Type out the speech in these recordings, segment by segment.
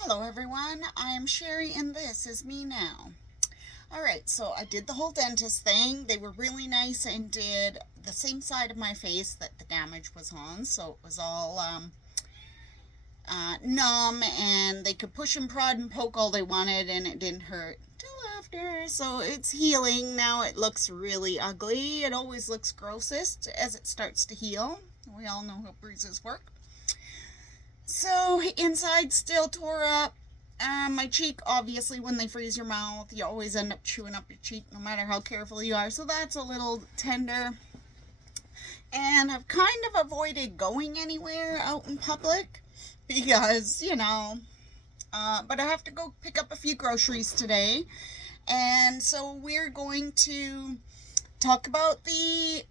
Hello everyone, I'm Sherry and this is me now. Alright, so I did the whole dentist thing. They were really nice and did the same side of my face that the damage was on, so it was all numb and they could push and prod and poke all they wanted and it didn't hurt till after. So it's healing now. It looks really ugly. It always looks grossest as it starts to heal. We all know how bruises work. So inside still tore up. My cheek, obviously, when they freeze your mouth, you always end up chewing up your cheek no matter how careful you are. So that's a little tender. And I've kind of avoided going anywhere out in public because, but I have to go pick up a few groceries today. And so we're going to talk about the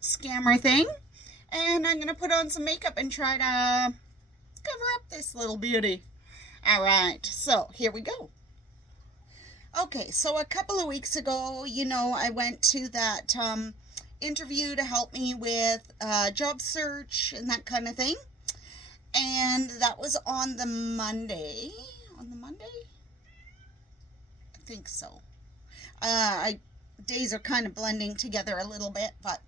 scammer thing. And I'm going to put on some makeup and try to cover up this little beauty. All right, so here we go. Okay, so a couple of weeks ago, I went to that interview to help me with job search and that kind of thing. And that was on the Monday. On the Monday? I think so. Days are kind of blending together a little bit, but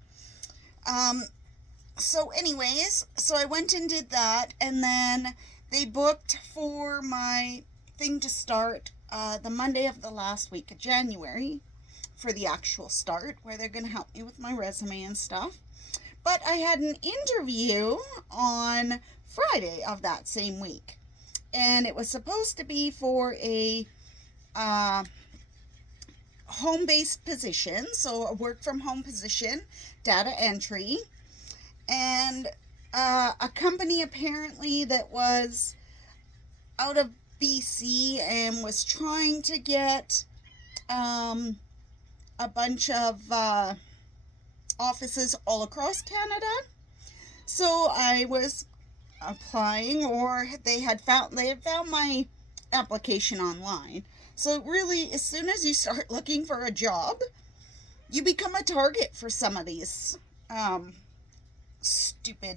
so anyways, so I went and did that, and then they booked for my thing to start the Monday of the last week of January for the actual start, where they're going to help me with my resume and stuff. But I had an interview on Friday of that same week, and it was supposed to be for a home-based position, so a work-from-home position, data entry. And a company apparently that was out of BC and was trying to get a bunch of offices all across Canada. So I was applying, or they had found my application online. So really, as soon as you start looking for a job, you become a target for some of these stupid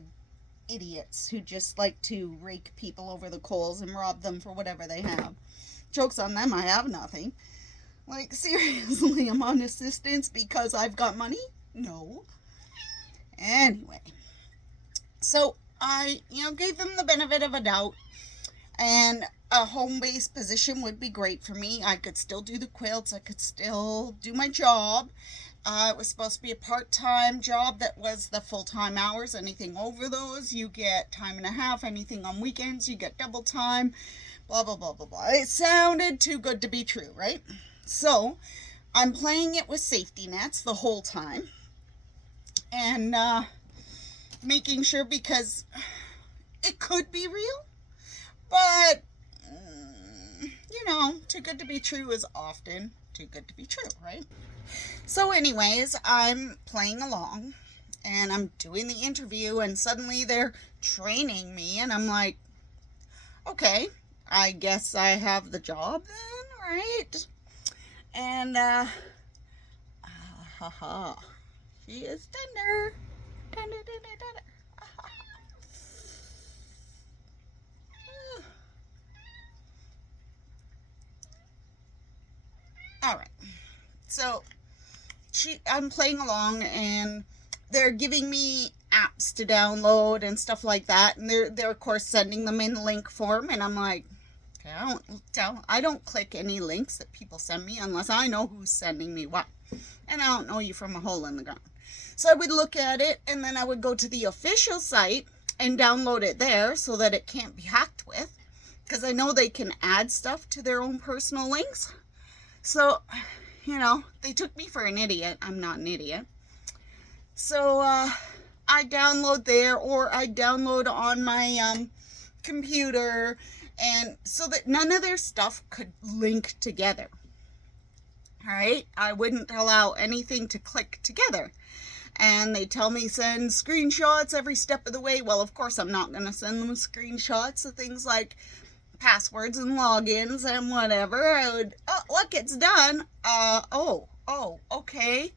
idiots who just like to rake people over the coals and rob them for whatever they have. Joke's on them, I have nothing. Like, seriously, I'm on assistance because I've got money? No. Anyway, so I, gave them the benefit of a doubt, and a home-based position would be great for me. I could still do the quilts, I could still do my job. It was supposed to be a part-time job that was the full-time hours. Anything over those, you get time and a half. Anything on weekends, you get double time. Blah, blah, blah, blah, blah. It sounded too good to be true, right? So, I'm playing it with safety nets the whole time. And making sure, because it could be real. But, too good to be true is often too good to be true, right? So anyways, I'm playing along and I'm doing the interview and suddenly they're training me and I'm like, okay, I guess I have the job then, right? And, she is tender. Tender, tender, tender. All right. So I'm playing along and they're giving me apps to download and stuff like that, and they're of course sending them in link form, and I'm like, okay, I don't click any links that people send me unless I know who's sending me what, and I don't know you from a hole in the ground. So I would look at it and then I would go to the official site and download it there so that it can't be hacked with, because I know they can add stuff to their own personal links. So they took me for an idiot. I'm not an idiot. So I download there, or I download on my computer, and so that none of their stuff could link together. All right? I wouldn't allow anything to click together. And they tell me send screenshots every step of the way. Well, of course, I'm not going to send them screenshots of things like passwords and logins and whatever. I would, look, it's done. Okay.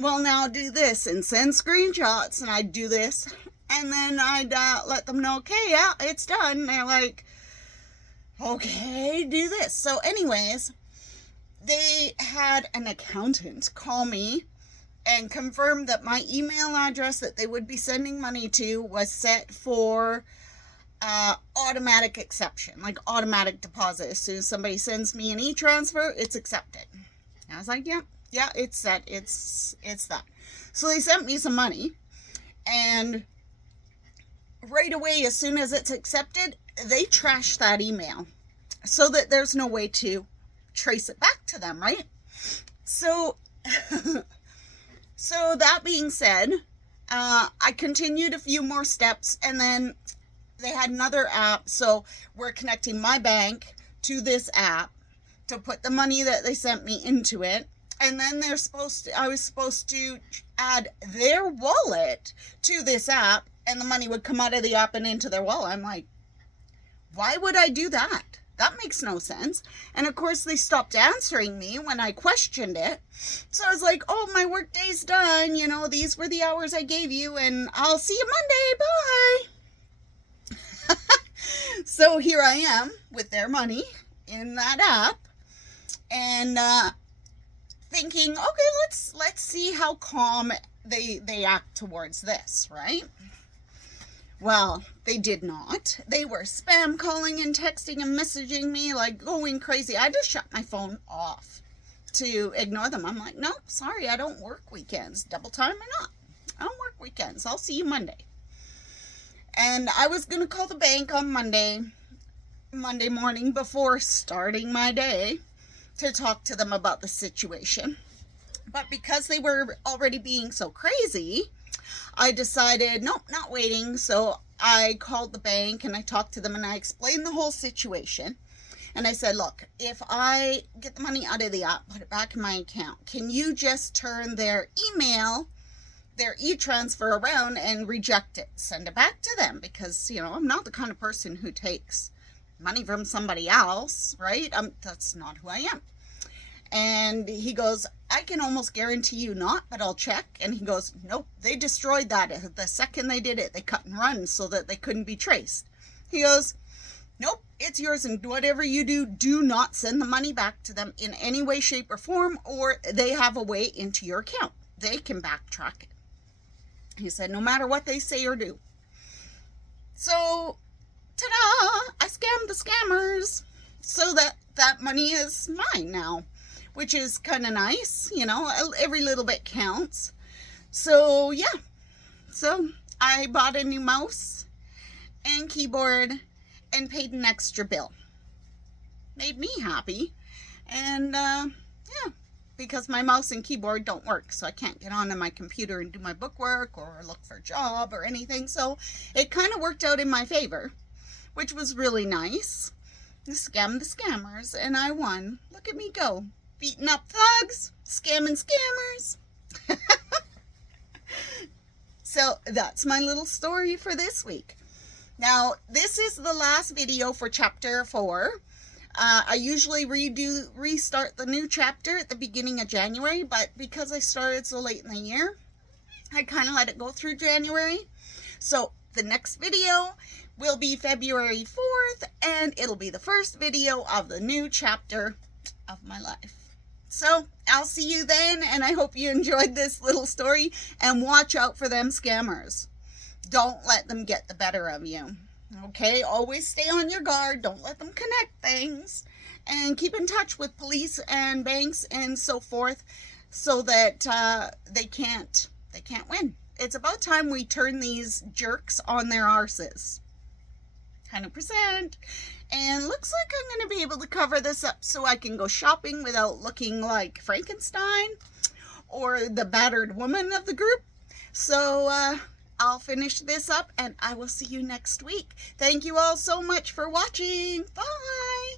Well, now do this and send screenshots, and I'd do this, and then I'd let them know, okay, yeah, it's done. And they're like, okay, do this. So anyways, they had an accountant call me and confirm that my email address that they would be sending money to was set for automatic exception, like automatic deposit. As soon as somebody sends me an e-transfer, it's accepted. And I was like, yeah, it's set. It's that. So they sent me some money, and right away, as soon as it's accepted, they trash that email so that there's no way to trace it back to them, right? So so that being said, I continued a few more steps, and then they had another app. So we're connecting my bank to this app to put the money that they sent me into it. And then I was supposed to add their wallet to this app, and the money would come out of the app and into their wallet. I'm like, why would I do that? That makes no sense. And of course, they stopped answering me when I questioned it. So I was like, oh, my work day's done. You know, these were the hours I gave you, and I'll see you Monday. Bye. So here I am with their money in that app, and thinking, okay, let's see how calm they act towards this, right? Well, they did not. They were spam calling and texting and messaging me like going crazy. I just shut my phone off to ignore them. I'm like, no, sorry, I don't work weekends. Double time or not, I don't work weekends. I'll see you Monday. And I was going to call the bank on Monday morning before starting my day to talk to them about the situation. But because they were already being so crazy, I decided, nope, not waiting. So I called the bank and I talked to them and I explained the whole situation. And I said, look, if I get the money out of the app, put it back in my account, can you just turn their email, their e-transfer around and reject it? Send it back to them, because, you know, I'm not the kind of person who takes money from somebody else, right? That's not who I am. And he goes, I can almost guarantee you not, but I'll check. And he goes, nope, they destroyed that. The second they did it, they cut and run so that they couldn't be traced. He goes, nope, it's yours, and whatever you do, do not send the money back to them in any way, shape, or form, or they have a way into your account. They can backtrack it. He said, no matter what they say or do. So, ta-da, I scammed the scammers, so that money is mine now, which is kind of nice. You know, every little bit counts. So yeah, so I bought a new mouse and keyboard and paid an extra bill. Made me happy. And yeah, because my mouse and keyboard don't work, so I can't get onto my computer and do my bookwork or look for a job or anything. So it kind of worked out in my favor, which was really nice. Scam the scammers, and I won. Look at me go. Beating up thugs, scamming scammers. So that's my little story for this week. Now, this is the last video for chapter 4. I usually restart the new chapter at the beginning of January, but because I started so late in the year, I kind of let it go through January. So the next video will be February 4th, and it'll be the first video of the new chapter of my life. So I'll see you then, and I hope you enjoyed this little story, and watch out for them scammers. Don't let them get the better of you. Okay, always stay on your guard. Don't let them connect things, and keep in touch with police and banks and so forth, so that they can't win. It's about time we turn these jerks on their arses. 100%. And looks like I'm going to be able to cover this up so I can go shopping without looking like Frankenstein or the battered woman of the group. So I'll finish this up, and I will see you next week. Thank you all so much for watching. Bye.